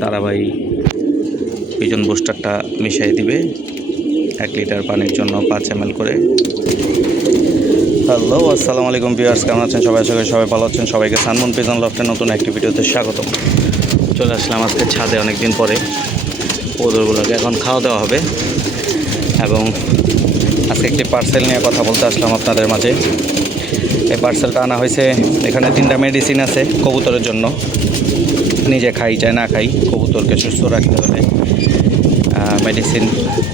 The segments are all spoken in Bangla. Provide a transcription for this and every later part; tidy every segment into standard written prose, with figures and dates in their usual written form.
তারাবাই পিজন বুস্টারটা মিশিয়ে দিবে 1 লিটার পানির জন্য 5 ml করে। হ্যালো, আসসালামু আলাইকুম ভিউয়ার্স, কেমন আছেন সবাই? আশা করি সবাই ভালো আছেন। সবাইকে সানমুন পিজন লফটের নতুন একটি ভিডিওতে স্বাগতম। চলে আসলাম আজকে ছাদে অনেকদিন পরে। কবুতরগুলোকে এখন খাওয়া দাওয়া হবে এবং আজকে একটি পার্সেল নিয়ে কথা বলতে আসলাম আপনাদের মাঝে। এই পার্সেলটা আনা হয়েছে, এখানে 3টা মেডিসিন আছে কবুতরের জন্য। নিজে খাই চাই না খাই, কবুতরকে সুস্থ রাখতে হলে মেডিসিন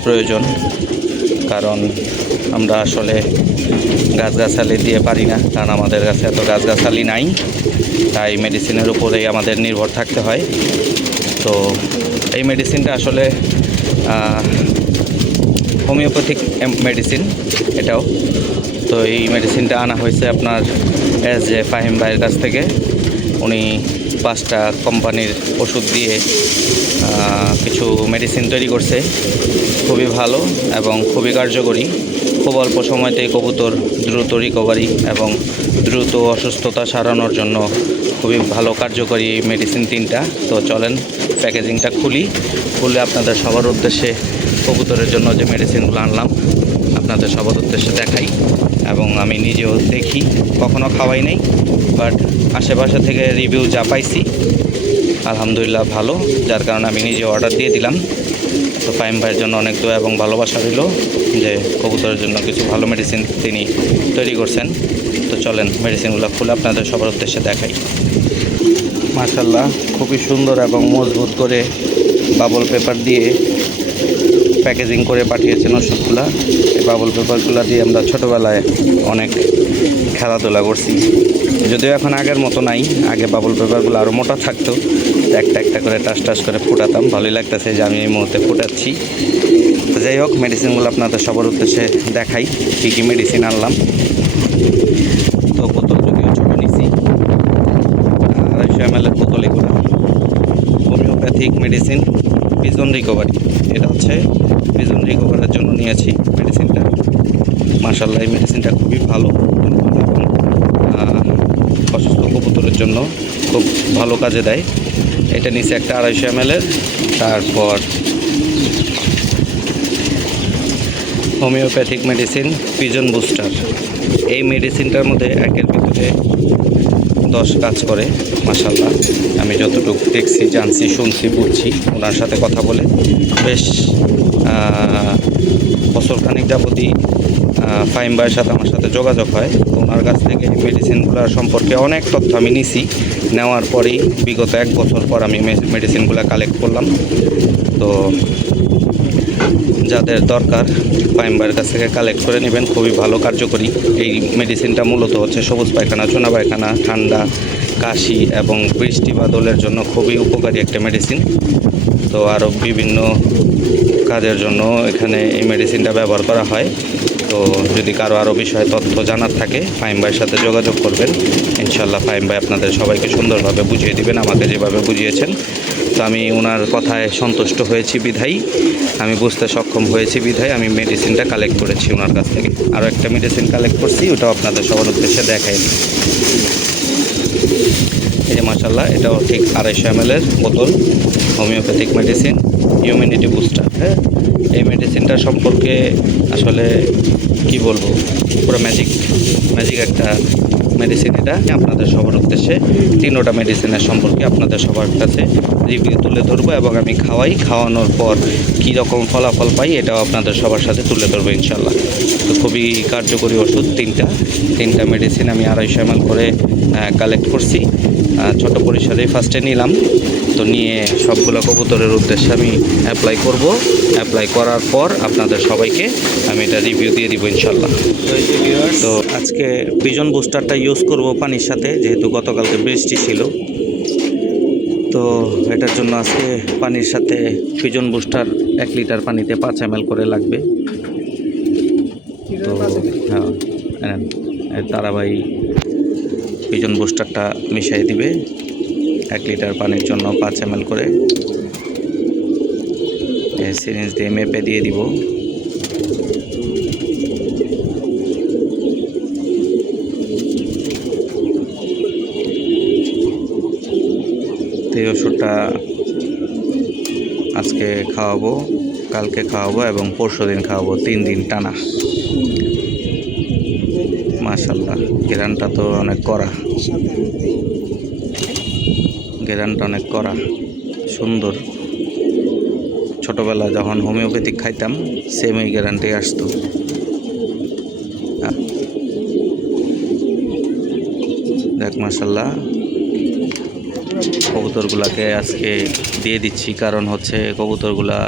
প্রয়োজন। কারণ আমরা আসলে গাছগাছালি দিয়ে পারি না, কারণ আমাদের কাছে এত গাছগাছালি নাই, তাই মেডিসিনের উপরেই আমাদের নির্ভর থাকতে হয়। তো এই মেডিসিনটা আসলে হোমিওপ্যাথিক মেডিসিন এটাও। তো এই মেডিসিনটা আনা হয়েছে আপনার ফাহিম ভাইয়ের কাছ থেকে। উনি 5টা কোম্পানির ওষুধ দিয়ে কিছু মেডিসিন তৈরি করছে, খুবই ভালো এবং খুবই কার্যকরী। খুব অল্প সময়তেই কবুতর দ্রুত রিকভারি এবং দ্রুত অসুস্থতা সারানোর জন্য খুবই ভালো কার্যকরী মেডিসিন 3টা। তো চলেন প্যাকেজিংটা খুলে আপনাদের সবার উদ্দেশ্যে কবুতরের জন্য যে মেডিসিনগুলো আনলাম আপনাদের সবার উদ্দেশ্যে দেখাই এবং আমি নিজেও দেখি। কখনো খাওয়াই নেই, বাট আশেপাশে থেকে রিভিউ যা পাইছি আলহামদুলিল্লাহ ভালো, যার কারণে আমি নিজে অর্ডার দিয়ে দিলাম। তো ফাহিম ভাইয়ের জন্য অনেক দোয়া এবং ভালোবাসা রইল যে কবুতরের জন্য কিছু ভালো মেডিসিন তিনি তৈরি করছেন। তো চলেন মেডিসিনগুলো খুলে আপনাদের সবার উদ্দেশ্যে দেখাই। মাশাআল্লাহ, খুবই সুন্দর এবং মজবুত করে বাবল পেপার দিয়ে প্যাকেজিং করে পাঠিয়েছেন ওষুধগুলা। এই বাবল পেপারগুলো দিয়ে আমরা ছোটোবেলায় অনেক খেলাধুলা করছি, যদিও এখন আগের মতো নাই। আগে বাবল পেপারগুলো আরও মোটা থাকতো, একটা একটা করে টাস করে ফুটাতাম। ভালোই লাগতেছে যে আমি এই মুহূর্তে ফুটাচ্ছি। তো যাই হোক, মেডিসিনগুলো আপনাদের সবার উদ্দেশ্যে দেখাই কী কী মেডিসিন আনলাম। তো বোতল যদিও ছোটো নিছি, 250 ml বোতল। এগুলো হোমিওপ্যাথিক মেডিসিন পিজন রিকভারি। এটা হচ্ছে পিজন রিকভারের জন্য নিয়েছি মেডিসিনটা। মাশাআল্লাহ, এই মেডিসিনটা খুবই ভালো এবং অসুস্থ কবুতরের জন্য খুব ভালো কাজে দেয়। এটা নিচে একটা 250 ml। তারপর হোমিওপ্যাথিক মেডিসিন পিজন বুস্টার। এই মেডিসিনটার মধ্যে 1-এর ভিতরে 10 কাজ করে। মাশাআল্লাহ, আমি যতটুকু দেখছি, জানছি, শুনছি, বুঝছি ওনার সাথে কথা বলে। বেশ বছরখানিক যাবতই ফাহিম ভাইয়ের সাথে আমার সাথে যোগাযোগ হয়। ওনার কাছ থেকে মেডিসিনগুলো সম্পর্কে অনেক তথ্য আমি নিছি। নেওয়ার পরেই বিগত 1 বছর পর আমি মেডিসিনগুলো কালেক্ট করলাম। তো যাদের দরকার ফাহিম ভাইয়ের কাছ থেকে কালেক্ট করে নেবেন, খুবই ভালো কার্যকরী। এই মেডিসিনটা মূলত হচ্ছে সবুজ পায়খানা, চুনা পায়খানা, ঠান্ডা, কাশি এবং বৃষ্টি বাদলের জন্য খুবই উপকারী একটা মেডিসিন। তো আরও বিভিন্ন কাজের জন্য এখানে এই মেডিসিনটা ব্যবহার করা হয়। তো যদি কারো আরও বিষয়ে তথ্য জানার থাকে ফাহিম ভাইয়ের সাথে যোগাযোগ করবেন। ইনশাল্লাহ ফাহিম ভাই আপনাদের সবাইকে সুন্দরভাবে বুঝিয়ে দিবেন, আমাকে যেভাবে বুঝিয়েছেন। তো আমি ওনার কথায় সন্তুষ্ট হয়েছি বিধায়, আমি বুঝতে সক্ষম হয়েছি বিধায় আমি মেডিসিনটা কালেক্ট করেছি ওনার কাছ থেকে। আরও একটা মেডিসিন কালেক্ট করছি, ওটাও আপনাদের সবার উদ্দেশ্যে দেখাই। এই যে মাশাআল্লাহ, এটাও ঠিক 250 ml বোতল হোমিওপ্যাথিক মেডিসিন ইমিউনিটি বুস্টার। হ্যাঁ, এই মেডিসিনটা সম্পর্কে আসলে কি বলবো, পুরো ম্যাজিক একটা মেডিসিন। এটা আপনাদের সবার উদ্দেশ্যে 3টা মেডিসিনের সম্পর্কে আপনাদের সবার কাছে রিভিউ তুলে ধরবো এবং আমি খাওয়ানোর পর কী রকম ফলাফল পাই এটাও আপনাদের সবার সাথে তুলে ধরবো ইনশাল্লাহ। তো খুবই কার্যকরী ওষুধ 3টা মেডিসিন আমি 250 ml করে কালেক্ট করছি। ছোট পরিসরে ফার্স্টে নিলাম। তো নিয়ে সবগুলো কবুতরের উদ্দেশ্যে আমি অ্যাপ্লাই করার পর আপনাদের সবাইকে আমি এটা রিভিউ দিয়ে দিব ইনশাল্লাহ। তো আজকে পিজন বুস্টারটা ইউজ করব পানির সাথে, যেহেতু গতকালকে বৃষ্টি ছিল। তো এটার জন্য আজকে পানির সাথে পিজন বুস্টার 1 লিটার পানিতে 5 ml করে লাগবে। তো হ্যাঁ, তারাবাই পিজন বুস্টারটা মিশিয়ে দিবে 1 লিটার পানির জন্য 5 ml করে। সিরিঞ্জ দিয়ে মেপে দিয়ে দিব। তো এই ওষুধটা আজকে খাওয়াবো, কালকে খাওয়াবো এবং পরশুদিন খাওয়াবো, 3 দিন টানা। মাশাআল্লাহ, ঘেরানটা তো অনেক কড়া, ঘেরানটা অনেক কড়া, সুন্দর। ছোটোবেলা যখন হোমিওপ্যাথিক খাইতাম সেম এই গ্যারান্টি আসতো। দেখ মাশাআল্লাহ, কবুতরগুলাকে আজকে দিয়ে দিচ্ছি, কারণ হচ্ছে কবুতরগুলা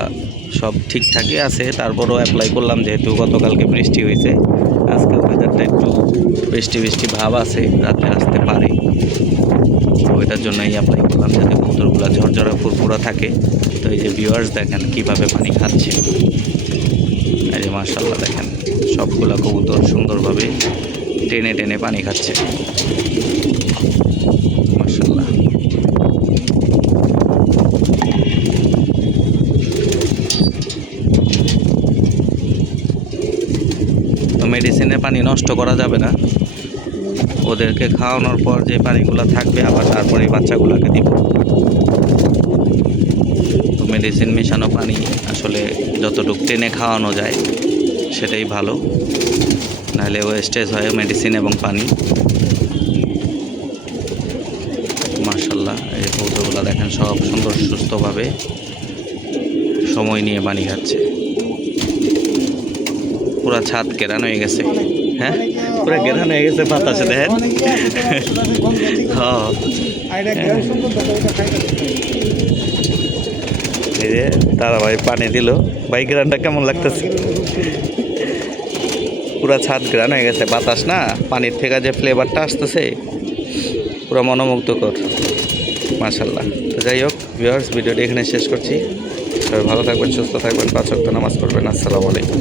সব ঠিকঠাকই আছে, তারপরও অ্যাপ্লাই করলাম যেহেতু গতকালকে বৃষ্টি হয়েছে, আজকে ওয়েদারটা একটু বৃষ্টি বৃষ্টি ভাব আছে, রাতে আসতে পারে, তো এটার জন্যই অ্যাপ্লাই করলাম যাতে কবুতরগুলো ঝরঝরা ফুরফুরা থাকে। তো এই যে ভিউয়ার্স দেখেন কীভাবে পানি খাচ্ছে, এই যে মাশাআল্লাহ দেখেন সবগুলা কবুতর সুন্দরভাবে টেনে টেনে পানি খাচ্ছে, মাশাআল্লাহ। তো মেডিসিনের পানি নষ্ট করা যাবে না, ওদেরকে খাওয়ানোর পর যে পানিগুলো থাকবে আবার তারপরে বাচ্চাগুলোকে দিব। তো মেডিসিন মেশানো পানি আসলে যতটুকু টেনে খাওয়ানো যায় সেটাই ভালো, নাহলে ওয়েস্টেজ হয় মেডিসিন এবং পানি। মাশাআল্লাহ, এই কবুতরগুলো দেখেন সব সুন্দর সুস্থভাবে সময় নিয়ে পানি খাচ্ছে। পুরা ছাদ ঘেরানো হয়ে গেছে, হ্যাঁ পুরা ঘেরানো হয়ে গেছে বাতাসে দেখেন। হ্যাঁ এই যে তারা ভাই পানি দিল, ভাই গ্রানটা কেমন লাগতেছে? পুরা ছাদ গ্রান হয়ে গেছে, বাতাস না, পানির থেকে যে ফ্লেভারটা আসতেছে পুরো মনোমুগ্ধকর, মাশাআল্লাহ। তো যাই হোক ভিউয়ার্স, ভিডিওটি এখানে শেষ করছি। সবাই ভালো থাকবেন, সুস্থ থাকবেন, 5 ওয়াক্ত নামাজ পড়বেন। আসসালামু আলাইকুম।